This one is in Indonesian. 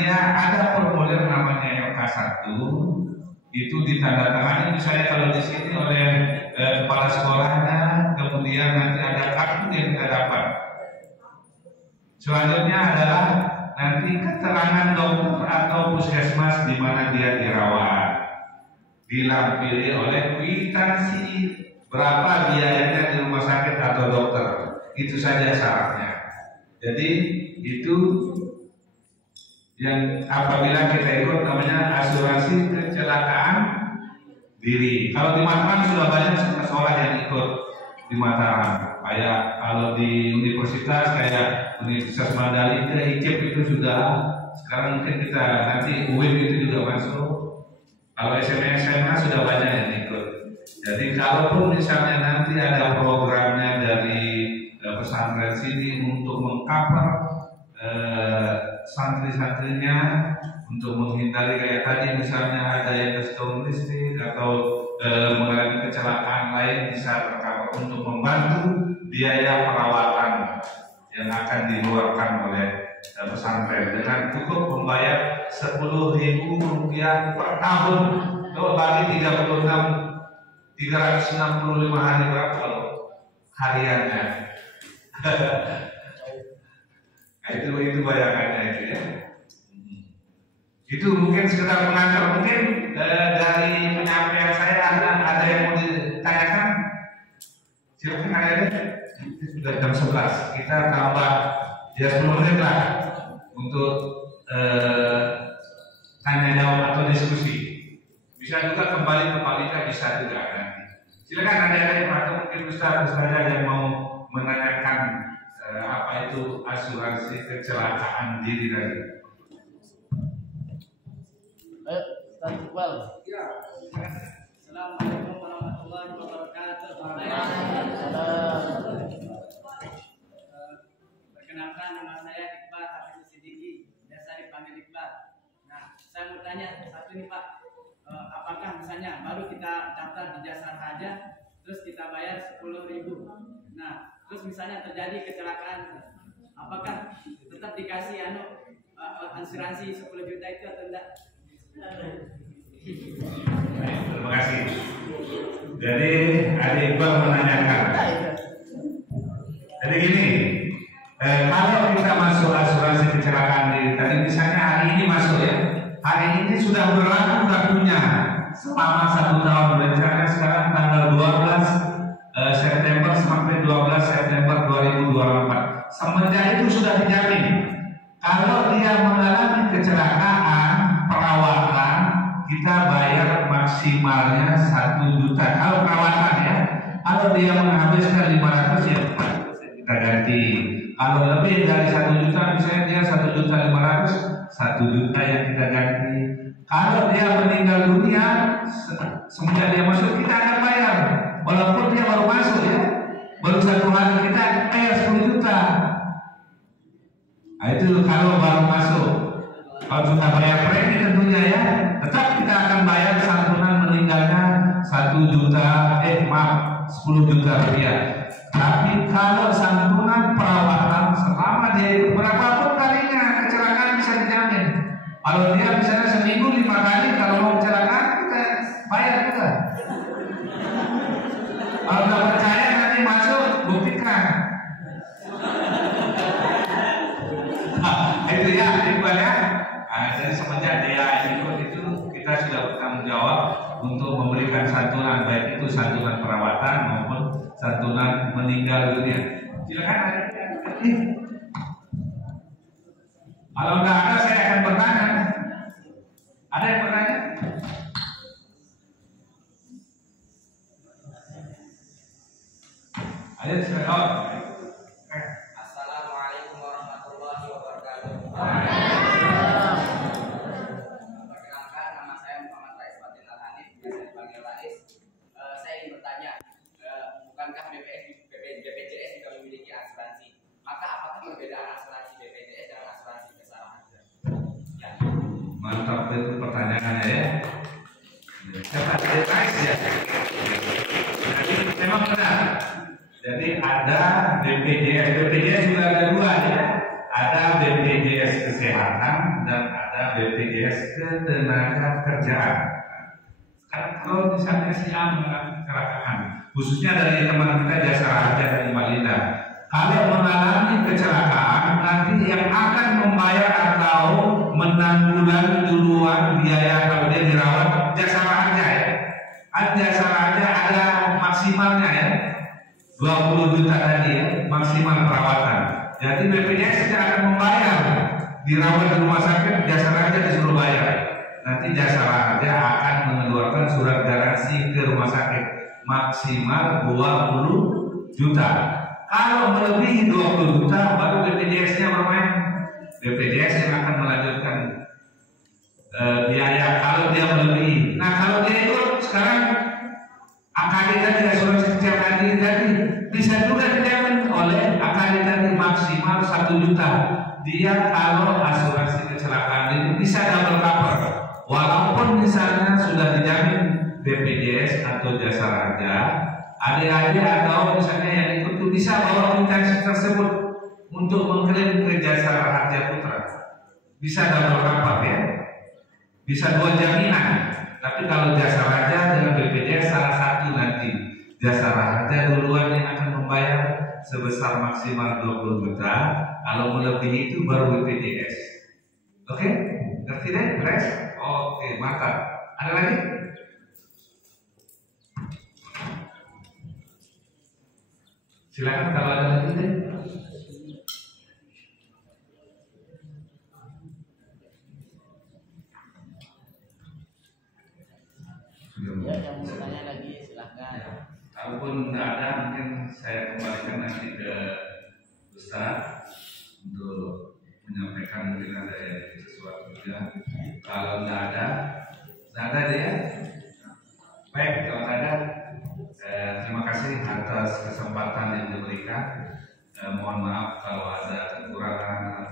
dia ada formulir namanya LK1, itu ditandatangani misalnya kalau di sini oleh kepala sekolahnya, kemudian nanti ada kartu yang kita dapat. Selanjutnya adalah nanti keterangan dokter atau puskesmas di mana dia dirawat, dilampiri oleh kwitansi berapa biayanya di rumah sakit atau dokter. Itu saja syaratnya. Jadi itu yang apabila kita ikut namanya asuransi kecelakaan diri. Kalau di Mataram sudah banyak sekolah yang ikut di Mataram. Kayak kalau di universitas kayak Universitas Mandalika, ICEP itu sudah. Sekarang mungkin kita nanti UIN itu juga masuk. Kalau SMA sudah banyak yang ikut. Jadi kalaupun misalnya nanti ada programnya dari pesantren sini untuk mengcover santri-santrinya untuk menghindari kayak tadi misalnya ada yang kesetrum listrik atau mengalami kecelakaan lain bisa tercover untuk membantu biaya perawatan yang akan dikeluarkan oleh pesantren dengan cukup membayar Rp10.000 per tahun. Kalau bagi 365 hari berapa kalau hariannya? Nah, itu bayangannya itu ya. Itu mungkin sekedar pengantar, mungkin dari penyampaian saya ada yang mau ditanyakan? Silakan ada. Sudah jam 11, kita tambah ya 10 menit lah untuk tanya jawab atau diskusi. Bisa juga kembali ke Palika, bisa juga nanti. Silakan ada yang atau mungkin Ustaz yang mau menanyakan apa itu asuransi kecelakaan diri tadi. Ustaz Iqbal. Ya. Assalamualaikum warahmatullahi wabarakatuh. Perkenalkan, nama saya Iqbal Hafiz Siddiqi, biasa dipanggil Iqbal. Nah, saya mau tanya satu nih Pak, apakah misalnya baru kita daftar di jasa raja, terus kita bayar 10.000. Nah, terus misalnya terjadi kecelakaan, apakah tetap dikasih asuransi 10 juta itu atau enggak? Terima kasih. Jadi Adik Iqbal menanyakan. Jadi gini, kalau kita masuk asuransi kecelakaan diri, tadi misalnya hari ini masuk ya, hari ini sudah berlaku kartunya selama 1 tahun, rencana sekarang tanggal 12 September sampai 12 September 2024. Semenjak itu sudah dijamin kalau dia mengalami kecelakaan perawatan kita bayar maksimalnya 1 juta kalau perawatan ya. Kalau dia menghabiskan 500 ya kita ganti. Kalau lebih dari 1 juta misalnya dia 1.500.000, 1 juta yang kita ganti. Kalau dia meninggal dunia semenjak dia masuk kita akan bayar. Walaupun dia baru masuk ya, baru 1 hari kita bayar 10 juta. Nah, itu kalau baru masuk. Kalau kita bayar premi tentunya ya, tetap kita akan bayar santunan meninggalnya 10 juta rupiah. Tapi kalau santunan perawatan selama dia berapapun kalinya kecelakaan bisa dijamin. Kalau dia misalnya seminggu 5 kali kalau mau kecelakaan kita bayar juga. Kalau nggak percaya nanti masuk buktikan. Itu ya, Iqbal ya. Jadi semenjak dia ikut itu kita sudah bertanggung jawab untuk memberikan santunan, baik itu santunan perawatan maupun santunan meninggal dunia. Silakan ada. Kalau nggak ada saya akan bertanya. Ada yang bertanya? Ayo silakan. Assalamualaikum warahmatullahi wabarakatuh. Perkenalkan, nama saya Muhammad Rais Fatin Al-Hanif, biasa dipanggil Rais. Saya ingin bertanya, bukankah BPJS juga memiliki asuransi? Maka apakah perbedaan asuransi BPJS dan asuransi kesalahan? Ya. Mantap itu pertanyaannya ya. Cepat Rais ya. Jadi memang benar. Jadi ada BPJS juga ada 2 ya. Ada BPJS kesehatan dan ada BPJS Ketenagakerjaan. Sekarang kalau misalnya si A mengalami kecelakaan, khususnya dari teman kita Jasa Raja dan Mbak Linda, kalau mengalami kecelakaan, nanti yang akan membayar atau menanggulangi duluan biaya kalau dia dirawat Jasa Raja ya. Jasa Raja ada maksimalnya ya, 20 juta tadi ya, maksimal perawatan. Jadi BPJS tidak akan membayar dirawat di rumah sakit, Jasa Raja disuruh bayar. Nanti Jasa Raja akan mengeluarkan surat garansi ke rumah sakit maksimal 20 juta. Kalau melebihi 20 juta baru BPJS-nya bermain. BPJS yang akan melanjutkan biaya kalau dia melebihi. Nah kalau dia ikut sekarang AKD tadi, asuransi kecelakaan tadi bisa juga dijamin oleh AKD tadi maksimal 1 juta. Dia kalau asuransi kecelakaan ini bisa double cover, walaupun misalnya sudah dijamin BPJS atau Jasa Raja, adik-adik atau misalnya yang ikut itu bisa bawa intensi tersebut untuk mengklaim ke Jasa Raja Putra, bisa double cover ya, bisa 2 jaminan. Tapi kalau Jasa Raja dengan BPJS salah satu nanti Jasa Raja duluan yang akan membayar sebesar maksimal 20 juta. Kalau melebihi itu baru BPJS. Oke? Ngerti deh? Beres? Oke, mantap. Ada lagi? Silakan kalau ada lagi deh. Ya, yang mau tanya lagi silahkan. Kalaupun nggak ada, mungkin saya kembalikan nanti ke Ustaz untuk menyampaikan mungkin ada sesuatu juga. Kalau nggak ada dia. Baik, kalau nggak ada, terima kasih atas kesempatan yang diberikan. Mohon maaf kalau ada kekurangan.